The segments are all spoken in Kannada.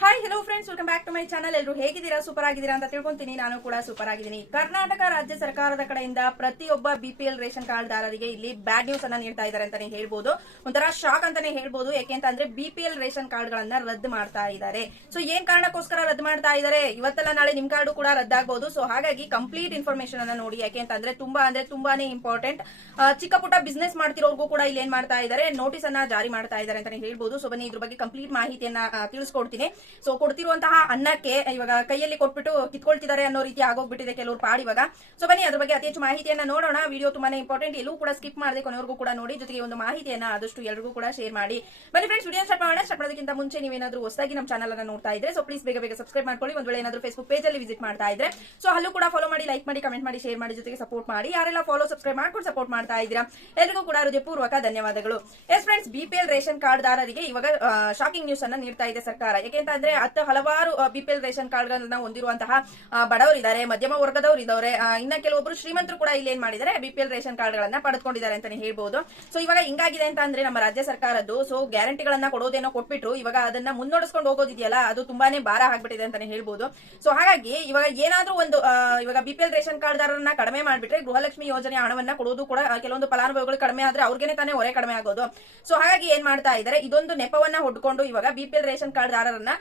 Hi hello friends welcome back to my channel ಎಲ್ಲರೂ ಹೇಗಿದ್ದೀರಾ? ಸೂಪರ್ ಆಗಿದ್ದೀರಾ ಅಂತ ತಿಳ್ಕೊಂತೀನಿ. ನಾನು ಕೂಡ ಸೂಪರ್ ಆಗಿದ್ದೀನಿ ಕರ್ನಾಟಕ ರಾಜ್ಯ ಸರ್ಕಾರದ ಕಡೆಯಿಂದ ಪ್ರತಿಯೊಬ್ಬ ಬಿಪಿಎಲ್ ರೇಷನ್ ಕಾರ್ಡ್ ದಾರರಿಗೆ ಇಲ್ಲಿ ಬ್ಯಾಡ್ ನ್ಯೂಸ್ ಅನ್ನ ನೀಡ್ತಾ ಇದ್ದಾರೆ ಅಂತಾನೆ ಹೇಳ್ಬೋದು. ಒಂಥರ ಶಾಕ್ ಅಂತಾನೆ ಹೇಳ್ಬೋದು. ಯಾಕೆಂತಂದ್ರೆ ಬಿಪಿಎಲ್ ರೇಷನ್ ಕಾರ್ಡ್ ಗಳನ್ನ ರದ್ದು ಮಾಡ್ತಾ ಇದ್ದಾರೆ. ಸೊ ಏನ್ ಕಾರಣಕ್ಕೋಸ್ಕರ ರದ್ದು ಮಾಡ್ತಾ ಇದ್ದಾರೆ? ಇವತ್ತೆಲ್ಲ ನಾಳೆ ನಿಮ್ ಕಾರ್ಡು ಕೂಡ ರದ್ದಾಗಬಹುದು ಸೊ ಹಾಗಾಗಿ ಕಂಪ್ಲೀಟ್ ಇನ್ಫಾರ್ಮೇಶನ್ ಅನ್ನ ನೋಡಿ. ಯಾಕೆಂತಂದ್ರೆ ತುಂಬಾ ಅಂದ್ರೆ ತುಂಬಾನೇ ಇಂಪಾರ್ಟೆಂಟ್ ಚಿಕ್ಕ ಪುಟ್ಟ ಬಿಸ್ನೆಸ್ ಮಾಡ್ತಿರೋರ್ಗೂ ಕೂಡ ಇಲ್ಲಿ ಏನ್ ಮಾಡ್ತಾ ಇದ್ದಾರೆ? ನೋಟಿಸ್ ಅನ್ನ ಜಾರಿ ಮಾಡ್ತಾ ಇದ್ದಾರೆ ಅಂತಾನೆ ಹೇಳ್ಬೋದು. ಸೊ ಬನ್ನಿ ಇದ್ರ ಬಗ್ಗೆ ಕಂಪ್ಲೀಟ್ ಮಾಹಿತಿಯನ್ನ ತಿಳಿಸ್ಕೊಡ್ತೀನಿ. ಸೊ ಕೊಡ್ತಿರುವಂತಹ ಅನ್ನಕ್ಕೆ ಇವಾಗ ಕೈಯಲ್ಲಿ ಕೊಟ್ಬಿಟ್ಟು ಕಿತ್ಕೊಳ್ತಿದ್ದಾರೆ ಅನ್ನೋ ರೀತಿ ಆಗೋಗ್ಬಿಟ್ಟಿದೆ ಕೆಲವರು ಪಾಡ್ ಇವಾಗ. ಸೊ ಬನ್ನಿ, ಅದ್ರ ಬಗ್ಗೆ ಅತಿ ಹೆಚ್ಚು ಮಾಹಿತಿಯನ್ನ ನೋಡೋಣ. ವಿಡಿಯೋ ತುಂಬಾನೇ ಇಂಪಾರ್ಟೆಂಟ್ ಎಲ್ಲೂ ಕೂಡ ಸ್ಕಿಪ್ ಮಾಡದೆ ಕೊನೆವರೆಗೂ ಕೂಡ ನೋಡಿ. ಜೊತೆಗೆ ಒಂದು ಮಾಹಿತಿಯನ್ನ ಆದಷ್ಟು ಎಲ್ರಿಗೂ ಕೂಡ ಶೇರ್ ಮಾಡಿ. ಬನ್ನಿ ಫ್ರೆಂಡ್ಸ್ ವಿಡಿಯೋ ಸ್ಟಾರ್ಟ್ ಮಾಡೋಣ. ಸ್ಟಾರ್ಟ್ ಮಾಡೋದಕ್ಕಿಂತ ಮುಂಚೆ ನೀವೇನಾದ್ರೂ ಹೊಸದಾಗಿ ನಮ್ಮ ಚಾನಲ್ ಅನ್ನ ನೋಡ್ತಾ ಇದ್ರೆ ಸೊ ಪ್ಲೀಸ್ ಬೇಗ ಬೇಗ ಸಬ್ಸ್ಕ್ರೈಬ್ ಮಾಡ್ಕೊಳ್ಳಿ. ಒಂದ್ ವೇಳೆ ಏನಾದ್ರೂ ಫೇಸ್ಬುಕ್ ಪೇಜ್ ಅಲ್ಲಿ ವಿಸಿಟ್ ಮಾಡ್ತಾ ಇದ್ರೆ ಸೊ ಅಲ್ಲೂ ಕೂಡ ಫಾಲೋ ಮಾಡಿ ಲೈಕ್ ಮಾಡಿ ಕಮೆಂಟ್ ಮಾಡಿ ಶೇರ್ ಮಾಡಿ, ಜೊತೆಗೆ ಸಪೋರ್ಟ್ ಮಾಡಿ. ಯಾರೆಲ್ಲ ಫಾಲೋ ಸಬ್ಸ್ಕ್ರೈಬ್ ಮಾಡ್ಕೊಂಡು ಸಪೋರ್ಟ್ ಮಾಡ್ತಾ ಇದ್ದೀರಾ, ಎಲ್ರಿಗೂ ಕೂಡ ಹೃದಯಪೂರ್ವಕ ಧನ್ಯವಾದಗಳು. Yes friends BPL ration card ದಾರರಿಗೆ ಇವಾಗ ಶಾಕಿಂಗ್ ನ್ಯೂಸ್ ಅನ್ನ ನೀಡ್ತಾ ಇದೆ ಸರ್ಕಾರ. ಯಾಕೆಂತಂದ್ರೆ ಹತ್ತು ಹಲವಾರು ಬಿಪಿಎಲ್ ರೇಷನ್ ಕಾರ್ಡ್ ಗಳನ್ನ ಹೊಂದಿರುವಂತಹ ಬಡವರು ಬಡವರಿದ್ದಾರೆ, ಮಧ್ಯಮ ವರ್ಗದವರು ಇದ್ದಾರೆ ಇನ್ನ ಕೆಲವೊಬ್ರು ಶ್ರೀಮಂತರು ಕೂಡ ಇಲ್ಲಿ ಏನ್ ಮಾಡಿದ್ದಾರೆ ಬಿಪಿಎಲ್ ರೇಷನ್ ಕಾರ್ಡ್ ಗಳನ್ನ ಪಡೆದುಕೊಂಡಿದ್ದಾರೆ ಅಂತಾನೆ ಹೇಳ್ಬಹುದು ಸೊ ಇವಾಗ ಹಿಂಗಾಗಿದೆ ಅಂತ ಅಂದ್ರೆ ನಮ್ಮ ರಾಜ್ಯ ಸರ್ಕಾರದ್ದು ಸೊ ಗ್ಯಾರಂಟಿಗಳನ್ನ ಕೊಡೋದೇನೋ ಕೊಟ್ಬಿಟ್ರು, ಇವಾಗ ಅದನ್ನ ಮುನ್ನಡೆಸ್ಕೊಂಡು ಹೋಗೋದಿದೆಯಲ್ಲ, ಅದು ತುಂಬಾನೇ ಭಾರ ಆಗ್ಬಿಟ್ಟಿದೆ ಅಂತಾನೆ ಹೇಳ್ಬಹುದು ಸೊ ಹಾಗಾಗಿ ಇವಾಗ ಏನಾದ್ರೂ ಒಂದು ಇವಾಗ ಬಿಪಿಎಲ್ ರೇಷನ್ ಕಾರ್ಡ್ ದಾರರನ್ನ ಕಡಿಮೆ ಮಾಡ್ಬಿಟ್ರೆ ಗೃಹಲಕ್ಷ್ಮಿ ಯೋಜನೆ ಹಣವನ್ನ ಕೊಡೋದು ಕೂಡ ಕೆಲವೊಂದು ಫಲಾನುಭವಿಗಳು ಕಡಿಮೆ ಆದ್ರೆ ಅವ್ರಿಗೆ ತಾನೇ ಹೊರೆ ಕಡಿಮೆ ಆಗೋದು. ಸೊ ಹಾಗಾಗಿ ಏನ್ ಮಾಡ್ತಾ ಇದ್ದಾರೆ, ಇದೊಂದು ನೆಪವನ್ನ ಹೊಡ್ಕೊಂಡು ಇವಾಗ ಬಿಪಿಎಲ್ ರೇಷನ್ ಕಾರ್ಡ್ ದಾರರನ್ನ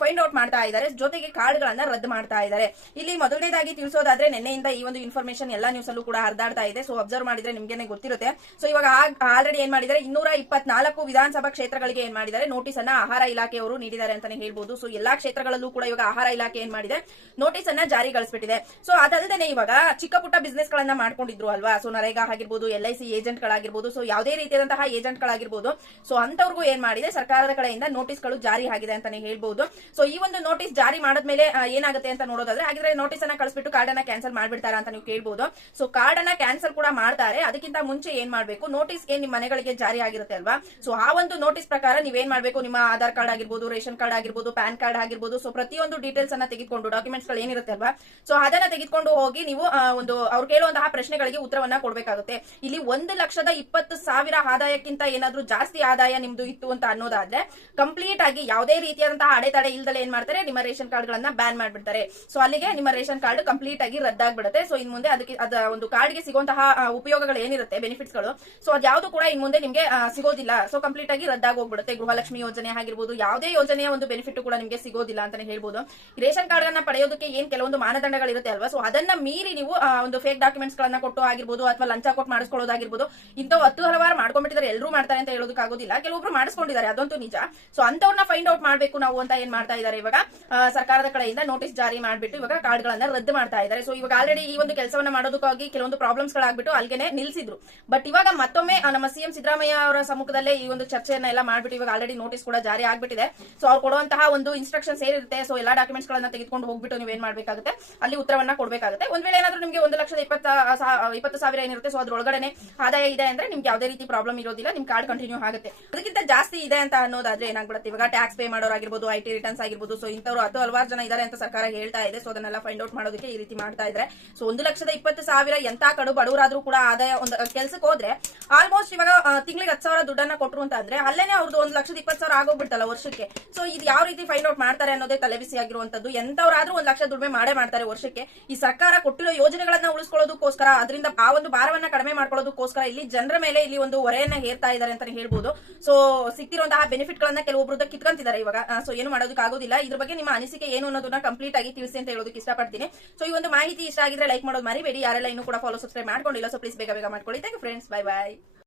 ಫೈಂಡ್ ಔಟ್ ಮಾಡ್ತಾ ಇದ್ದಾರೆ. ಜೊತೆಗೆ ಕಾರ್ಡ್ ಗಳನ್ನ ರದ್ದು ಮಾಡ್ತಾ ಇದ್ದಾರೆ. ಇಲ್ಲಿ ಮೊದಲನೇದಾಗಿ ತಿಳಿಸೋದಾದ್ರೆ ನಿನ್ನೆಯಿಂದ ಈ ಒಂದು ಇನ್ಫಾರ್ಮೇಶನ್ ಎಲ್ಲಾ ನ್ಯೂಸ್ ಅಲ್ಲೂ ಕೂಡ ಹರಿದಾಡ್ತಾ ಇದೆ. ಸೊ ಅಬ್ಸರ್ವ್ ಮಾಡಿದ್ರೆ ನಿಮ್ಗೆ ಗೊತ್ತಿರುತ್ತೆ. ಸೊ ಇವಾಗ ಆಲ್ರೆಡಿ ಏನ್ ಮಾಡಿದ್ದಾರೆ? ಇನ್ನೂರ ಇಪ್ಪತ್ನಾಲ್ಕು ವಿಧಾನಸಭಾ ಕ್ಷೇತ್ರಗಳಿಗೆ ಏನ್ ಮಾಡಿದ್ದಾರೆ? ನೋಟಿಸ್ ಅನ್ನ ಆಹಾರ ಇಲಾಖೆಯವರು ನೀಡಿದ್ದಾರೆ ಅಂತಾನೆ ಹೇಳ್ಬಹುದು ಸೊ ಎಲ್ಲಾ ಕ್ಷೇತ್ರಗಳಲ್ಲೂ ಕೂಡ ಇವಾಗ ಆಹಾರ ಇಲಾಖೆ ಏನ್ ಮಾಡಿದೆ? ನೋಟಿಸ್ ಅನ್ನ ಜಾರಿಗೊಳಿಸ್ಬಿಟ್ಟಿದೆ. ಸೊ ಅದಲ್ಲದೆ ಇವಾಗ ಚಿಕ್ಕ ಪುಟ್ಟ ಬಿಸ್ನೆಸ್ ಗಳನ್ನ ಮಾಡ್ಕೊಂಡಿದ್ರು ಅಲ್ವಾ? ಸೊ ನರೇಗಾ ಆಗಿರ್ಬೋದು ಎಲ್ ಐ ಸಿ ಏಜೆಂಟ್ ಗಳಾಗಿರ್ಬೋದು ಸೊ ಯಾವುದೇ ರೀತಿಯಾದಂತಹ ಏಜೆಂಟ್ ಗಳಾಗಿರ್ಬೋದು. ಸೊ ಅಂತವ್ರಿಗೂ ಏನ್ ಮಾಡಿದೆ? ಸರ್ಕಾರದ ಕಡೆಯಿಂದ ನೋಟಿಸ್ಗಳು ಜಾರಿ ಆಗಿದೆ ಅಂತಾನೆ ಹೇಳ್ಬೋದು. ಸೊ ಈ ಒಂದು ನೋಟಿಸ್ ಜಾರಿ ಮಾಡಿದ್ಮೇಲೆ ಏನಾಗುತ್ತೆ ಅಂತ ನೋಡೋದಾದ್ರೆ, ಹಾಗಿದ್ರೆ ನೋಟಿಸ್ ಅನ್ನ ಕಳಿಸ್ಬಿಟ್ಟು ಕಾರ್ಡ್ ಅನ್ನ ಕ್ಯಾನ್ಸಲ್ ಮಾಡ್ಬಿಡ್ತಾರ ಅಂತ ನೀವು ಕೇಳ್ಬಹುದು ಸೊ ಕಾರ್ಡ್ ಅನ್ನ ಕ್ಯಾನ್ಸಲ್ ಕೂಡ ಮಾಡ್ತಾರೆ. ಅದಕ್ಕಿಂತ ಮುಂಚೆ ಏನ್ ಮಾಡ್ಬೇಕು? ನೋಟಿಸ್ ಏನ್ ನಿಮ್ಮ ಮನೆಗಳಿಗೆ ಜಾರಿ ಆಗಿರುತ್ತೆ ಅಲ್ವಾ? ಸೊ ಆ ಒಂದು ನೋಟಿಸ್ ಪ್ರಕಾರ ನೀವೇನ್ ಮಾಡ್ಬೇಕು? ನಿಮ್ಮ ಆಧಾರ್ ಕಾರ್ಡ್ ಆಗಿರ್ಬೋದು, ರೇಷನ್ ಕಾರ್ಡ್ ಆಗಿರ್ಬೋದು, ಪ್ಯಾನ್ ಕಾರ್ಡ್ ಆಗಿರ್ಬೋದು ಸೊ ಪ್ರತಿಯೊಂದು ಡೀಟೇಲ್ಸ್ ಅನ್ನ ತೆಗೆದುಕೊಂಡು ಡಾಕ್ಯುಮೆಂಟ್ಸ್ಗಳು ಏನಿರುತ್ತೆ ಅಲ್ವಾ? ಸೊ ಅದನ್ನ ತೆಗೆದುಕೊಂಡು ಹೋಗಿ ನೀವು ಒಂದು ಅವ್ರು ಕೇಳುವಂತಹ ಪ್ರಶ್ನೆಗಳಿಗೆ ಉತ್ತರವನ್ನ ಕೊಡಬೇಕಾಗುತ್ತೆ. ಇಲ್ಲಿ ಒಂದು ಲಕ್ಷದ ಇಪ್ಪತ್ತು ಸಾವಿರ ಆದಾಯಕ್ಕಿಂತ ಏನಾದ್ರೂ ಜಾಸ್ತಿ ಆದಾಯ ನಿಮ್ದು ಇತ್ತು ಅಂತ ಅನ್ನೋದಾದ್ರೆ ಕಂಪ್ಲೀಟ್ ಆಗಿ ಯಾವುದೇ ರೀತಿಯಾದಂತಹ ಅಡೆತಡೆ ಇಲ್ದಲೆ ಏನ್ ಮಾಡ್ತಾರೆ, ನಿಮ್ಮ ರೇಷನ್ ಕಾರ್ಡ್ ಗಳನ್ನ ಬ್ಯಾನ್ ಮಾಡ್ಬಿಡ್ತಾರೆ. ಸೊ ಅಲ್ಲಿಗೆ ನಿಮ್ಮ ರೇಷನ್ ಕಾರ್ಡ್ ಕಂಪ್ಲೀಟ್ ಆಗಿ ರದ್ದಾಗ್ಬಿಡುತ್ತೆ. ಸೊ ಇನ್ ಮುಂದೆ ಅದಕ್ಕೆ, ಅದ ಒಂದು ಕಾರ್ಡ್ಗೆ ಸಿಗುವಂತಹ ಉಪಯೋಗಗಳು ಏನಿರುತ್ತೆ ಬೆನಿಫಿಟ್ಸ್ಗಳು. ಸೊ ಅದ್ಯಾವುದು ಕೂಡ ಇನ್ ಮುಂದೆ ನಿಮ್ಗೆ ಸಿಗೋದಿಲ್ಲ. ಸೊ ಕಂಪ್ಲೀಟ್ ಆಗಿ ರದ್ದಾಗಿ ಹೋಗ್ಬಿಡುತ್ತೆ ಗೃಹಲಕ್ಷ್ಮಿ ಯೋಜನೆ ಆಗಿರ್ಬೋದು, ಯಾವುದೇ ಯೋಜನೆಯ ಒಂದು ಬೆನಿಫಿಟ್ ಕೂಡ ನಿಮ್ಗೆ ಸಿಗೋದಿಲ್ಲ ಅಂತಾನೆ ಹೇಳ್ಬೋದು. ರೇಷನ್ ಕಾರ್ಡ್ ಅನ್ನ ಪಡೆಯೋದಕ್ಕೆ ಏನ್ ಕೆಲವೊಂದು ಮಾನದಂಡಗಳಿರುತ್ತೆ ಅಲ್ವಾ? ಸೊ ಅದನ್ನ ಮೀರಿ ನೀವು ಒಂದು ಫೇಕ್ ಡಾಕ್ಯುಮೆಂಟ್ಸ್ ಗಳನ್ನ ಕೊಟ್ಟು ಆಗಿರ್ಬೋದು, ಅಥವಾ ಲಂಚ ಕೊಟ್ಟು ಮಾಡಿಸ್ಕೊಳ್ಳೋದಾಗಿರ್ಬೋದು ಇಂಥ ಹತ್ತು ಹಲವಾರು ಮಾಡ್ಕೊಂಡ್ಬಿಟ್ಟಿದ್ದಾರೆ ಎಲ್ಲರೂ ಮಾಡ್ತಾರೆ ಅಂತ ಹೇಳೋದಕ್ಕಾಗೋದಿಲ್ಲ. ಕೆಲವೊಬ್ರು ಮಾಡಿಸ್ಕೊಂಡಿದ್ದಾರೆ, ಅದಂತೂ ನಿಜ. ಸೊ ಅಂತವ್ರನ್ನ ಫೈಂಡ್ ಔಟ್ ಮಾಡಬೇಕು ನಾವು ಅಂತ ಏನ್ ಮಾಡ್ತಾ ಇದ್ದಾರೆ ಇವಾಗ? ಸರ್ಕಾರದ ಕಡೆಯಿಂದ ನೋಟಿಸ್ ಜಾರಿ ಮಾಡ್ಬಿಟ್ಟು ಇವಾಗ ಕಾರ್ಡ್ ಗಳನ್ನ ರದ್ದು ಮಾಡ್ತಾ ಇದ್ದಾರೆ ಸೊ ಇವಾಗ ಆಲ್ರೆಡಿ ಈ ಒಂದು ಕೆಲಸವನ್ನ ಮಾಡೋದಕ್ಕಾಗಿ ಕೆಲವೊಂದು ಪ್ರಾಬ್ಲಮ್ಸ್ ಗಳಾಗ್ಬಿಟ್ಟು ಅಲ್ಲಿಗೆ ನಿಲ್ಸಿದ್ರು. ಬಟ್ ಇವಾಗ ಮತ್ತೊಮ್ಮೆ ನಮ್ಮ ಸಿಎಂ ಸಿದ್ದರಾಮಯ್ಯ ಅವರ ಸಮ್ಮುಖದಲ್ಲೇ ಈ ಒಂದು ಚರ್ಚೆಯನ್ನ ಎಲ್ಲ ಮಾಡ್ಬಿಟ್ಟು ಇವಾಗ ಆಲ್ರೆಡಿ ನೋಟಿಸ್ ಕೂಡ ಜಾರಿ ಆಗ್ಬಿಟ್ಟಿದೆ. ಸೊ ಅವ್ರು ಕೊಡುವಂತಹ ಒಂದು ಇನ್ಸ್ಟ್ರಕ್ಷನ್ ಸೇರಿರುತ್ತೆ ಸೊ ಎಲ್ಲಾ ಡಾಕ್ಯುಮೆಂಟ್ಸ್ ಗಳನ್ನ ತೆಗೆದುಕೊಂಡು ಹೋಗ್ಬಿಟ್ಟು ನೀವು ಏನ್ ಮಾಡ್ಬೇಕಾಗುತ್ತೆ? ಅಲ್ಲಿ ಉತ್ತರವನ್ನ ಕೊಡಬೇಕಾಗುತ್ತೆ. ಒಂದ್ ವೇಳೆ ಏನಾದ್ರೂ ನಿಮಗೆ ಒಂದು ಲಕ್ಷದ ಇಪ್ಪತ್ತ ಇಪ್ಪತ್ತು ಸಾವಿರ ಏನಿರುತ್ತೆ ಸೊ ಅದ್ರೊಳಗಡೆ ಆದಾಯ ಇದೆ ಅಂದ್ರೆ ನಿಮ್ಗೆ ಯಾವುದೇ ರೀತಿ ಪ್ರಾಬ್ಲಮ್ ಇರೋದಿಲ್ಲ, ನಿಮ್ ಕಾರ್ಡ್ ಕಂಟಿನ್ಯೂ ಆಗುತ್ತೆ. ಅದಕ್ಕಿಂತ ಜಾಸ್ತಿ ಇದೆ ಅಂತ ಅನ್ನೋದಾದ್ರೆ ಏನಾಗ್ಬಿಡುತ್ತೆ? ಇವಾಗ ಟ್ಯಾಕ್ಸ್ ಪೇ ಮಾಡೋರಾಗಿರ್ಬೋದು ಐ ಟಿ ರಿಟರ್ನ್ಸ್ ಆಗಿರ್ಬೋದು ಸೊ ಇಂಥವ್ರು ಅದು ಹಲವಾರು ಜನ ಇದಾರೆ ಅಂತ ಸರ್ಕಾರ ಹೇಳ್ತಾ ಇದೆ. ಸೊ ಅದನ್ನೆಲ್ಲ ಫೈಂಡ್ ಔಟ್ ಮಾಡೋದಕ್ಕೆ ಈ ರೀತಿ ಮಾಡ್ತಾ ಇದ್ರೆ. ಸೊ ಒಂದು ಲಕ್ಷದ ಇಪ್ಪತ್ತು ಸಾವಿರ ಎಂತ ಕಡು ಬಡವರಾದ್ರೂ ಕೂಡ ಆದಾಯ ಒಂದು ಕೆಲ್ಸಕ್ಕೆ ಹೋದ್ರೆ ಆಲ್ಮೋಸ್ಟ್ ಇವಾಗ ತಿಂಗಳಿಗೆ ಹತ್ತು ಸಾವಿರ ದುಡ್ಡನ್ನ ಕೊಟ್ರು ಅಂತ ಅಂದ್ರೆ ಅಲ್ಲೇನೆ ಅವ್ರದ್ದು ಒಂದು ಲಕ್ಷದ ಇಪ್ಪತ್ತು ಸಾವಿರ ಆಗೋಗ್ಬಿಡ್ತಲ್ಲ ವರ್ಷಕ್ಕೆ. ಸೊ ಇದು ಯಾವ ರೀತಿ ಫೈಂಡ್ ಔಟ್ ಮಾಡ್ತಾರೆ ಅನ್ನೋದೇ ತಲೆಬಿಸಿ ಆಗಿರುವಂತದ್ದು ಎಂತವ್ರಾದ್ರೂ ಒಂದು ಲಕ್ಷ ದುಡಿಮೆ ಮಾಡೇ ಮಾಡ್ತಾರೆ ವರ್ಷಕ್ಕೆ. ಈ ಸರ್ಕಾರ ಕೊಟ್ಟಿರೋ ಯೋಜನೆಗಳನ್ನ ಉಳಿಸ್ಕೊಳ್ಳೋದಕ್ಕೋಸ್ಕರ, ಅದರಿಂದ ಆ ಒಂದು ಭಾರವನ್ನ ಕಡಿಮೆ ಮಾಡ್ಕೊಳ್ಳೋದಕ್ಕೋಸ್ಕರ ಇಲ್ಲಿ ಜನರ ಮೇಲೆ ಇಲ್ಲಿ ಒಂದು ಹೊರೆಯನ್ನ ಹೇರ್ತಾ ಇದ್ದಾರೆ ಅಂತಾನೆ ಹೇಳ್ಬೋದು. ಸೊ ಸಿಕ್ತಿರುವಂತಹ ಬೆನಿಫಿಟ್ ಗಳನ್ನ ಕೆಲವೊಬ್ರು ಕಿತ್ಕೊಂತಿದ್ದಾರೆ ಇವಾಗ. ಸೊ ಏನು ಮಾಡೋದಕ್ಕಾಗೋದಿಲ್ಲ ಇದ್ರ ಬಗ್ಗೆ ನಿಮ್ಮ ಅನಿಸಿಕೆ ಏನು ಅನ್ನೋದನ್ನ ಕಂಪ್ಲೀಟ್ ಆಗಿ ತಿಳಿಸಿ ಅಂತ ಹೇಳೋದಕ್ಕೆ ಇಷ್ಟಪಡ್ತೀನಿ. ಸೊ ಈ ಒಂದು ಮಾಹಿತಿ ಇಷ್ಟ ಆಗಿದ್ರೆ ಲೈಕ್ ಮಾಡೋದು ಮರಿಬೇಡಿ. ಯಾರೆಲ್ಲ ಇನ್ನೂ ಕೂಡ ಫಾಲೋ ಸಬ್ಸ್ಕ್ರೈಬ್ ಮಾಡ್ಕೊಂಡಿಲ್ಲ ಸೊ ಪ್ಲೀಸ್ ಬೇಗ ಬೇಗ ಮಾಡ್ಕೊಳ್ಳಿ. Thank friends bye bye